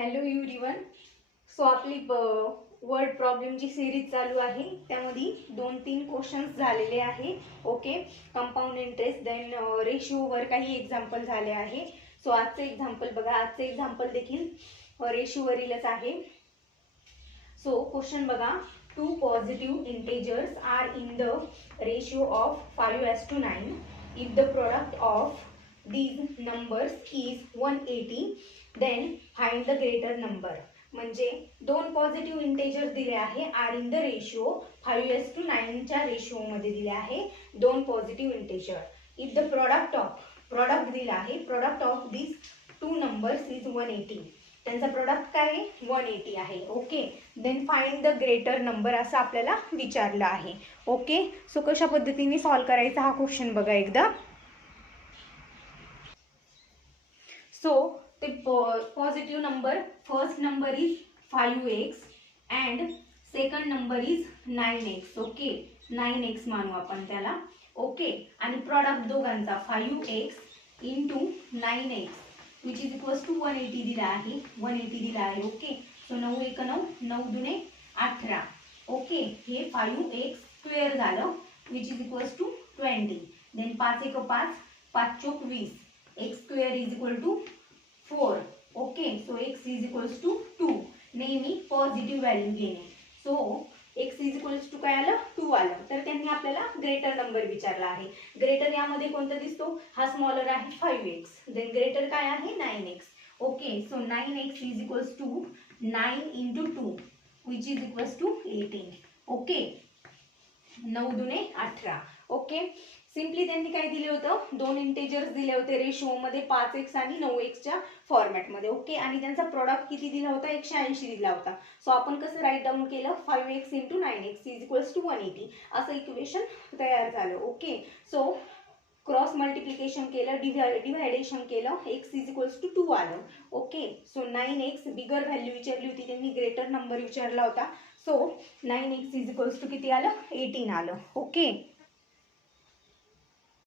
Hello everyone. So आपली word प्रॉब्लेमची series चालू आहे. त्यामध्ये 2-3 क्वेश्चन्स झालेले आहे. ओके, कंपाऊंड इंटरेस्ट देन रेशिओवर काही एक्झाम्पल झाले आहे. सो आजचे एक्झाम्पल बघा. आजचे एक्झाम्पल देखील रेशिओवरीलच आहे. सो क्वेश्चन बघा. 2 positive integers are in the ratio of 5:9. If the product of these numbers is 180 then find the greater number. म्हणजे दोन पॉझिटिव्ह इंटेजर्स दिले आहे आर इन द रेशिओ 5:9 च्या रेशिओ मध्ये दिले आहे दोन positive integer. If the product दिला आहे, product of this two numbers is 180. त्यांचा प्रोडक्ट काय आहे? 180 आहे. Okay, then find the greater number असं आपल्याला विचारलं आहे. ओके, सो कशा पद्धतीने सॉल्व्ह करायचा हा क्वेश्चन बघा एकदा. So the positive number, first number is 5x and second number is 9x. Okay, 9x मानू आपण त्याला. ओके, आणि प्रॉडक्ट दोघांचा 5x into 9x which is equals to 180 दिला आहे. 180 दिला आहे. ओके, सो 9 एक 9, 9 दुने 18. ओके, हे 5x स्क्वेअर झालं which is equals to 20. Then 5 एक 5, 5 चौक 20. x square is equal to 4. Okay, so x is equals to 2. नेहमी पॉझिटिव्ह व्हॅल्यू घेणे. So x is equals to काय आलं? 2 आलं. तर त्यांनी आपल्याला ग्रेटर नंबर विचारला आहे. ग्रेटर यामध्ये कोणता दिसतो? हा स्मॉलर आहे 5x. देन ग्रेटर काय आहे? 9x. Okay, so 9x is equals to 9 into 2 which is equals to 18. Okay, 9 दुने 18. ओके, सिम्पली त्यांनी काय दिले होतं? दोन इंटेजर्स दिले होते रेशिओ मध्ये 5x आणि 9x च्या फॉर्मॅट मध्ये. ओके, आणि त्यांचा प्रोडक्ट किती दिला होता? 180 दिला होता. सो आपण कसं राईट डाऊन केलं? 5x into 9x is equals to 180 असं इक्वेशन तयार झालं. ओके, सो क्रॉस मल्टिप्लिकेशन केलं, डिव्हायडेशन केलं, x is equals to 2 आलं. ओके, सो 9x बिगर व्हॅल्यू विचारली होती त्यांनी, ग्रेटर नंबर विचारला होता. So 9x is equals to किती आलं? 18 आलं. ओके,